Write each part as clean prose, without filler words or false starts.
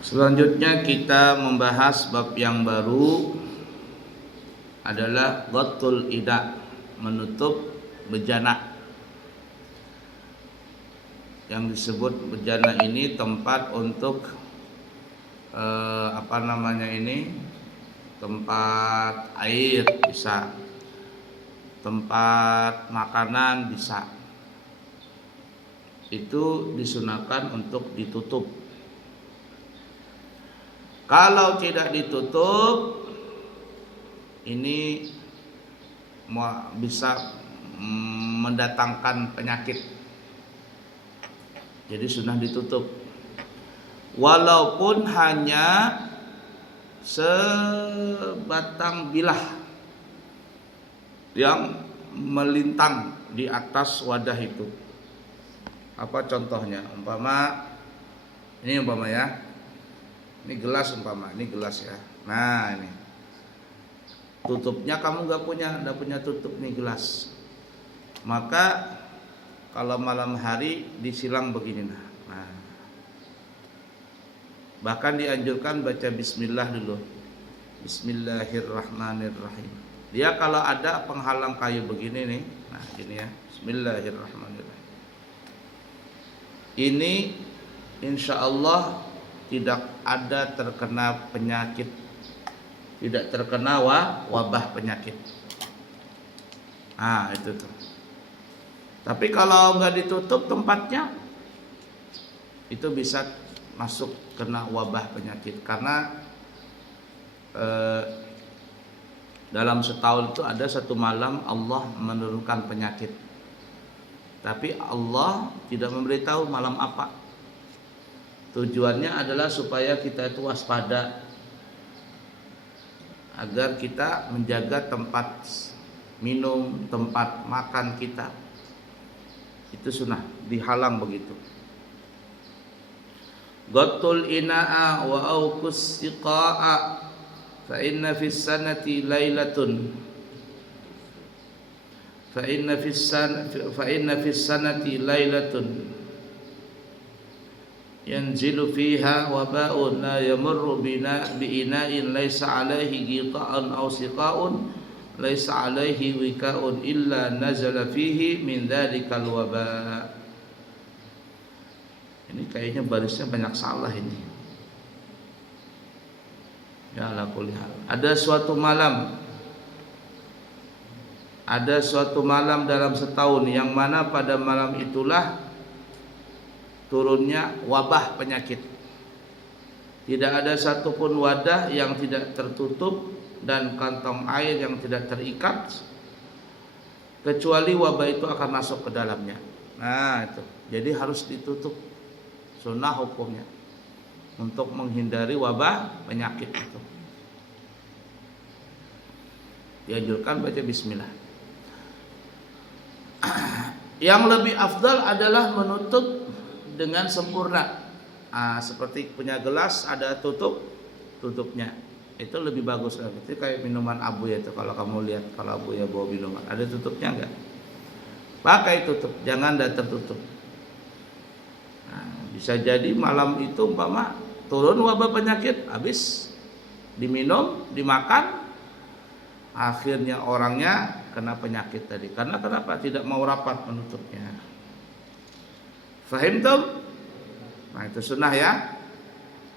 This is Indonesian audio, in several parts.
Selanjutnya kita membahas bab yang baru adalah ghatul ida, menutup bejana. Yang disebut bejana ini tempat untuk tempat air bisa, tempat makanan bisa. Itu disunahkan untuk ditutup. Kalau tidak ditutup, ini bisa mendatangkan penyakit. Jadi sunnah ditutup. Walaupun hanya sebatang bilah yang melintang di atas wadah itu. Apa contohnya? Ini ya. Ini gelas ini gelas ya. Nah, ini. Tutupnya kamu nggak punya tutup nih gelas. Maka kalau malam hari disilang begini nah. Bahkan dianjurkan baca bismillah dulu. Bismillahirrahmanirrahim. Dia kalau ada penghalang kayu begini nih. Nah, ini ya. Bismillahirrahmanirrahim. Ini insya Allah tidak ada terkena penyakit, tidak terkena wabah penyakit. Nah, itu tuh. Tapi kalau nggak ditutup tempatnya, itu bisa masuk kena wabah penyakit. Karena dalam setahun itu ada satu malam Allah menurunkan penyakit. Tapi Allah tidak memberitahu malam apa. Tujuannya adalah supaya kita itu waspada, agar kita menjaga tempat minum, tempat makan kita. Itu sunnah, dihalang begitu. Ghatul ina'a wa auqus siqa'a fa inna fis sanati lailatun fa inna fis sanati lailatun yanzilu fiha waba'un la yamurru bi'ina'in laysa alaihi ghita'un aw siqa'un laysa alaihi wika'un illa nazala fihi min dhalikal waba'. Ini kayaknya barisnya banyak salah ini. Ya ala kulli hal. Ada suatu malam dalam setahun yang mana pada malam itulah turunnya wabah penyakit. Tidak ada satupun wadah yang tidak tertutup dan kantong air yang tidak terikat, kecuali wabah itu akan masuk ke dalamnya. Nah itu, jadi harus ditutup. Sunnah hukumnya untuk menghindari wabah penyakit itu. Dianjurkan baca bismillah. Yang lebih afdal adalah menutup dengan sempurna. Seperti punya gelas ada tutupnya. Itu lebih bagus. Itu kayak minuman Abu ya itu. Kalau kamu lihat kalau Abu ya bawa minuman, ada tutupnya enggak? Pakai tutup, jangan ada tertutup. Bisa jadi malam itu turun wabah penyakit, habis diminum, dimakan, akhirnya orangnya kena penyakit tadi. Karena kenapa? Tidak mau rapat menutupnya. Fahim tuh? Nah itu sunnah ya.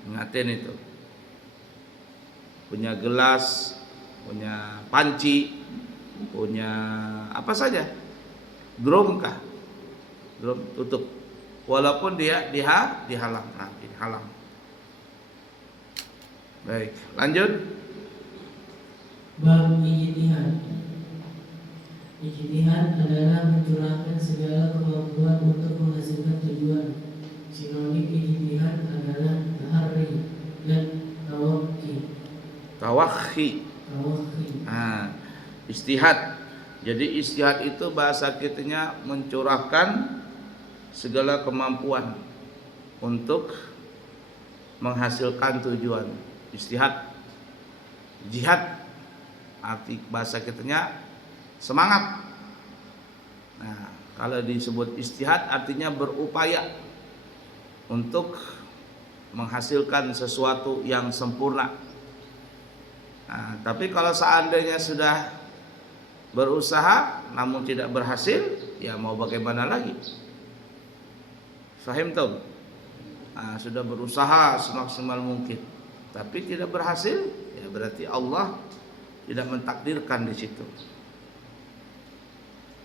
Ingatin itu. Punya gelas, punya panci, punya apa saja, drum kah? Drum tutup. Walaupun dia dihalang. Nah, dihalang. Baik, lanjut. Bab ijtihad. Ijtihad adalah mencurahkan segala kemampuan untuk menghasilkan tujuan. Sinonim ijtihad adalah tahari dan Tawakhi. Istihad. Jadi istihad itu bahasa kitanya mencurahkan segala kemampuan untuk menghasilkan tujuan. Istihad. Jihad arti bahasa kitanya semangat. Nah, kalau disebut istihad artinya berupaya untuk menghasilkan sesuatu yang sempurna. Nah, tapi kalau seandainya sudah berusaha namun tidak berhasil, ya mau bagaimana lagi? Fahim tuh? Nah, sudah berusaha semaksimal mungkin, tapi tidak berhasil, ya berarti Allah tidak mentakdirkan di situ.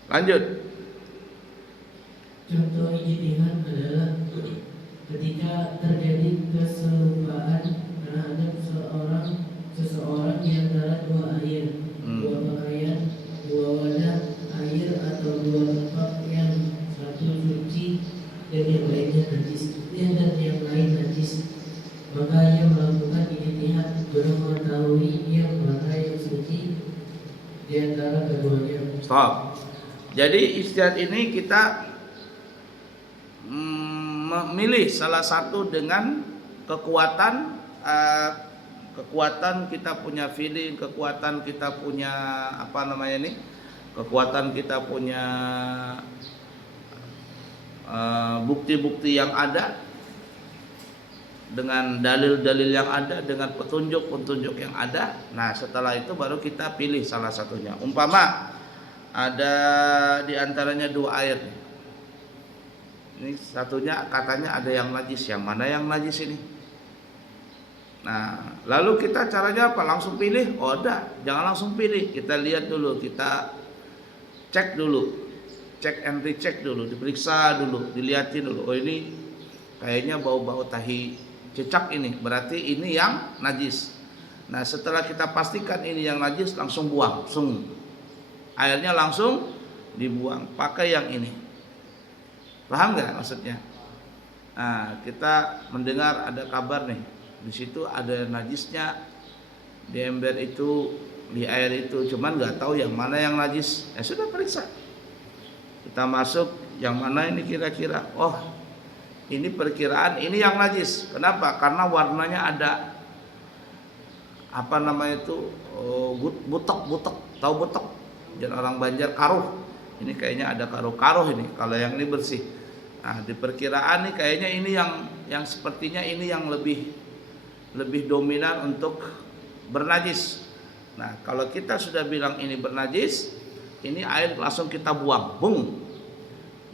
Lanjut. Contoh ijtihad adalah ketika terjadi keselupaan terhadap seseorang di antara dua air, dua pakaian, dua wadah air atau dua tempat yang satu suci dan yang lainnya najis, dan yang lain najis, maka ia melakukan ijtihad guna mengetahui yang mana yang suci di antara keduanya. Stop. Jadi ijtihad ini kita memilih salah satu dengan kekuatan kita punya feeling, kekuatan kita punya kekuatan kita punya bukti-bukti yang ada, dengan dalil-dalil yang ada, dengan petunjuk-petunjuk yang ada. Nah, setelah itu baru kita pilih salah satunya. Umpama ada di antaranya dua air. Ini satunya katanya ada yang najis, yang mana yang najis ini? Nah, lalu kita caranya apa? Langsung pilih? Oh, enggak, jangan langsung pilih. Kita lihat dulu, kita cek dulu, cek and recheck dulu, diperiksa dulu, dilihatin dulu. Oh, ini kayaknya bau-bau tahi cecak ini, berarti ini yang najis. Nah, setelah kita pastikan ini yang najis, langsung buang, langsung airnya langsung dibuang, pakai yang ini. Paham nggak maksudnya? Nah, kita mendengar ada kabar nih, di situ ada najisnya di ember itu, di air itu, cuman nggak tahu yang mana yang najis. Ya sudah, periksa. Kita masuk, yang mana ini kira-kira? Oh, ini perkiraan ini yang najis. Kenapa? Karena warnanya ada butek. Tahu butek? Jangan orang Banjar, karuh. Ini kayaknya ada karuh-karuh ini. Kalau yang ini bersih. Nah, di perkiraan nih kayaknya ini yang sepertinya ini yang lebih dominan untuk bernajis. Nah, kalau kita sudah bilang ini bernajis, ini air langsung kita buang, bung.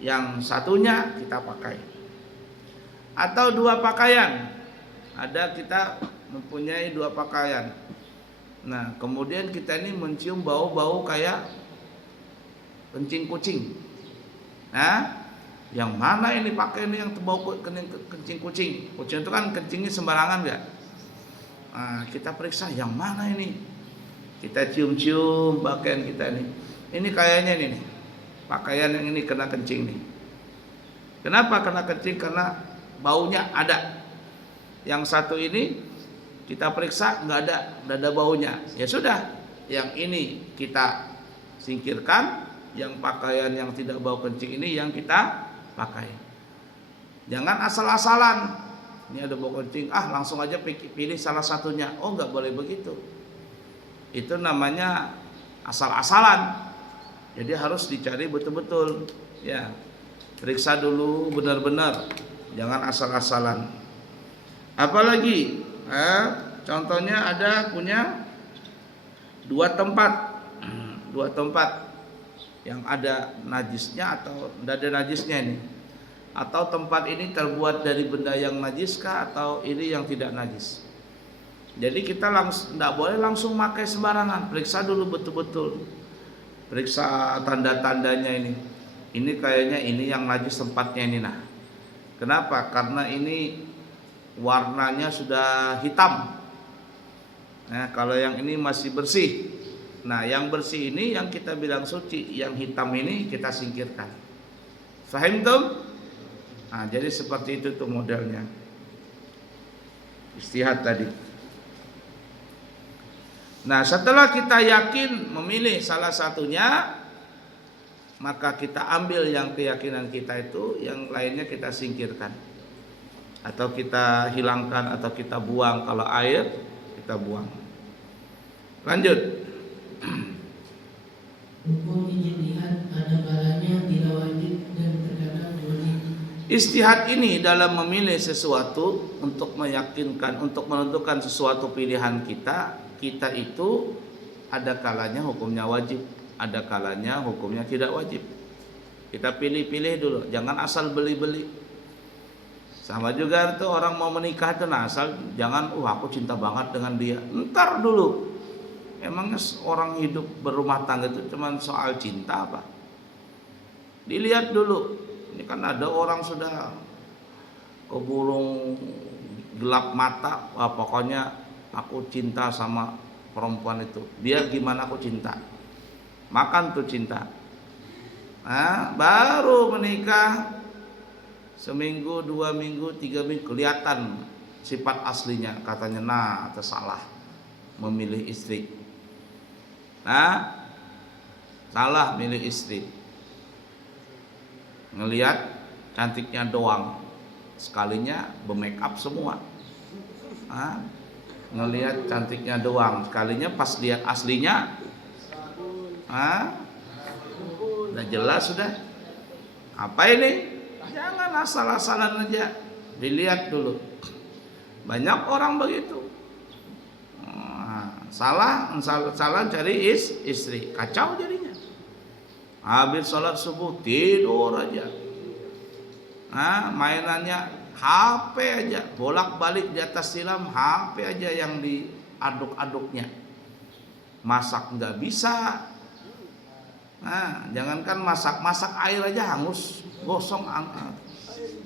Yang satunya kita pakai. Atau dua pakaian. Ada kita mempunyai dua pakaian. Nah, kemudian kita ini mencium bau-bau kayak kencing kucing. Nah, yang mana ini pakai ini yang bau kencing kucing? Kucing itu kan kencingnya sembarangan enggak? Nah, kita periksa yang mana ini. Kita cium-cium pakaian kita ini. Ini kayaknya ini nih. Pakaian yang ini kena kencing nih. Kenapa kena kencing? Karena baunya ada. Yang satu ini kita periksa nggak ada baunya. Ya sudah, yang ini kita singkirkan, yang pakaian yang tidak bau kencing ini yang kita pakai. Jangan asal-asalan. Ini ada bau kencing, langsung aja pilih salah satunya. Oh, nggak boleh begitu. Itu namanya asal-asalan. Jadi harus dicari betul-betul. Ya, periksa dulu benar-benar. Jangan asal-asalan. Apalagi, contohnya ada punya dua tempat yang ada najisnya atau tidak ada najisnya ini, atau tempat ini terbuat dari benda yang najiskah atau ini yang tidak najis. Jadi kita tidak boleh langsung pakai sembarangan, periksa dulu betul-betul, periksa tanda-tandanya ini. Ini kayaknya ini yang najis tempatnya ini. Nah, kenapa? Karena ini warnanya sudah hitam. Nah, kalau yang ini masih bersih. Nah, yang bersih ini yang kita bilang suci, yang hitam ini kita singkirkan. Fahim tuh? Nah, jadi seperti itu tuh modelnya. Ijtihad tadi. Nah, setelah kita yakin memilih salah satunya, maka kita ambil yang keyakinan kita itu, yang lainnya kita singkirkan. Atau kita hilangkan atau kita buang. Kalau air kita buang. Lanjut. Hukum ijtihad ada kalanya tidak wajib dan terkadang wajib. Istihad ini dalam memilih sesuatu untuk meyakinkan, untuk menentukan sesuatu pilihan kita, kita itu ada kalanya hukumnya wajib, ada kalanya hukumnya tidak wajib. Kita pilih-pilih dulu, jangan asal beli-beli. Sama juga tuh orang mau menikah itu, nah asal jangan, aku cinta banget dengan dia. Ntar dulu, emangnya orang hidup berumah tangga itu cuma soal cinta apa? Dilihat dulu. Ini kan ada orang sudah keburu gelap mata, pokoknya aku cinta sama perempuan itu. Biar gimana aku cinta. Makan tuh cinta. Baru menikah seminggu, 2 minggu, 3 minggu kelihatan sifat aslinya. Katanya, nah tersalah memilih istri. Salah milih istri. Ngelihat cantiknya doang, sekalinya bermake up semua. Ngelihat cantiknya doang, sekalinya pas lihat aslinya, udah jelas sudah. Apa ini? Jangan asal-asalan aja, dilihat dulu. Banyak orang begitu. Salah cari istri, kacau jadinya. Habis sholat subuh tidur aja. Mainannya HP aja, bolak-balik di atas tilam, HP aja yang diaduk-aduknya. Masak nggak bisa. Jangankan masak air aja hangus, gosong.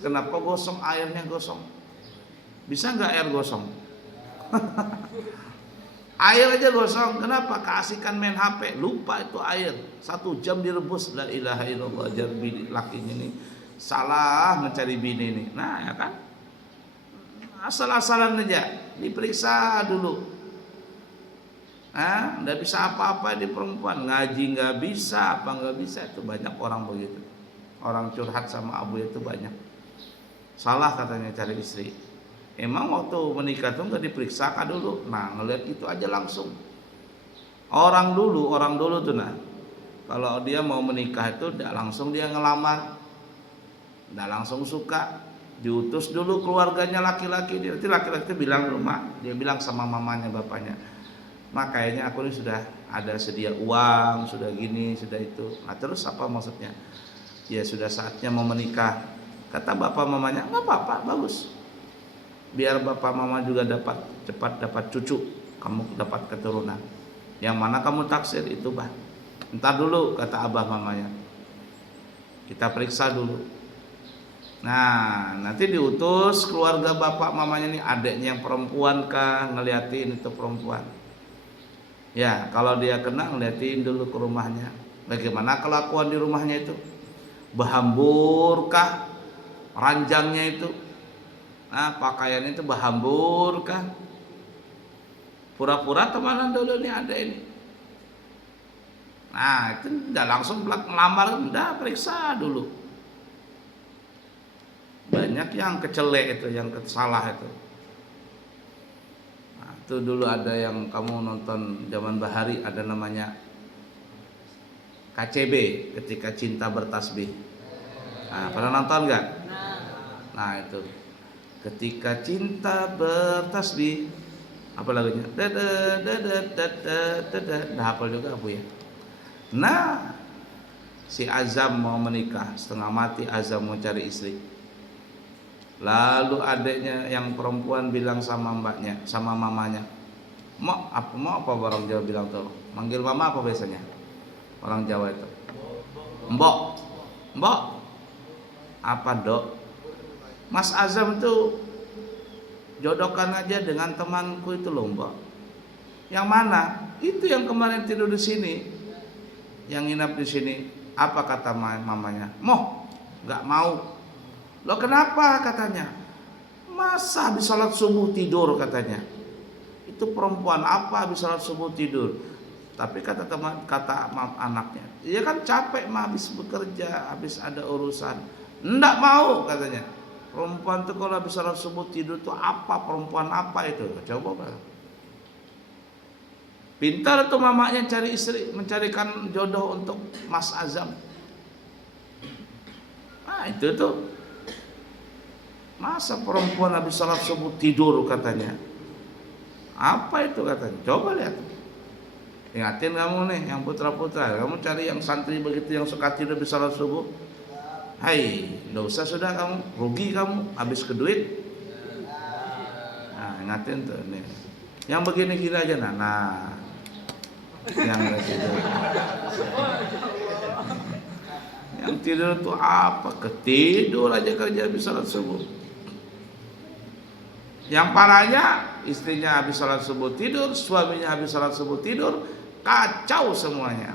Kenapa gosong airnya gosong? Bisa nggak air gosong? Air aja gosong, kenapa? Keasikan main HP, lupa itu air. 1 jam direbus, la ilaha illallah. Jadi lakinya ini salah mencari bini ini. Nah ya kan, asal-asalan aja, diperiksa dulu. Nggak bisa apa-apa di perempuan, ngaji nggak bisa, apa nggak bisa, itu banyak orang begitu. Orang curhat sama abu itu banyak. Salah katanya cari istri. Emang waktu menikah tuh nggak diperiksa kah dulu? Nah ngeliat itu aja langsung. Orang dulu tuh kalau dia mau menikah itu tidak langsung dia ngelamar, tidak langsung suka, diutus dulu keluarganya laki-laki. Nanti laki-laki itu bilang rumah, dia bilang sama mamanya bapaknya, kayaknya aku ini sudah ada sedia uang, sudah gini, sudah itu. Nah terus apa maksudnya? Ya sudah saatnya mau menikah. Kata bapak mamanya, nggak apa-apa, bagus. Biar bapak mama juga cepat dapat cucu, kamu dapat keturunan. Yang mana kamu taksir itu bah. Entar dulu kata abah mamanya. Kita periksa dulu. Nah, nanti diutus keluarga bapak mamanya nih, adiknya yang perempuan kah, ngeliatin itu perempuan. Ya, kalau dia kena ngeliatin dulu ke rumahnya. Bagaimana kelakuan di rumahnya itu? Bahambur kah? Ranjangnya itu? Pakaian itu bahambur kah? Pura-pura temanan dulu nih ada ini. Nah itu udah langsung melamar, udah periksa dulu. Banyak yang kecelek itu, yang salah itu. Nah, itu dulu ada yang kamu nonton zaman Bahari, ada namanya KCB, Ketika Cinta Bertasbih. Pernah nonton nggak? Nah itu Ketika Cinta Bertasbih, apa lagunya? Nah hafal juga Bu ya. Nah si Azam mau menikah, setengah mati Azam mau cari istri. Lalu adiknya yang perempuan bilang sama mbaknya, sama mamanya, mau apa orang Jawa bilang tuh? Manggil mama apa biasanya? Orang Jawa itu mbok. Apa dok? Mas Azam tuh jodohkan aja dengan temanku itu loh mbak. Yang mana? Itu yang kemarin tidur di sini, yang nginap di sini. Apa kata mamanya? Nggak mau. Loh kenapa katanya? Masa habis sholat subuh tidur katanya. Itu perempuan apa habis sholat subuh tidur? Tapi kata anaknya, ya kan capek mah habis bekerja, habis ada urusan. Nggak mau katanya. Perempuan itu kalau habis sholat subuh tidur itu apa? Perempuan apa itu? Coba Pak. Pintar tuh mamanya cari istri, mencarikan jodoh untuk Mas Azam. Itu tuh Masa perempuan habis salat subuh tidur katanya? Apa itu katanya? Coba lihat. Ingatin kamu nih, yang putra-putra, kamu cari yang santri begitu yang suka tidur habis salat subuh. Hai, nggak usah sudah kamu, rugi kamu, habis ke duit. Nah, ingatin tuh nih. Yang begini gini aja nah. Yang tidur. Yang tidur tuh apa? Ketidur aja kerja habis salat subuh. Yang parahnya istrinya habis salat subuh tidur, suaminya habis salat subuh tidur, kacau semuanya.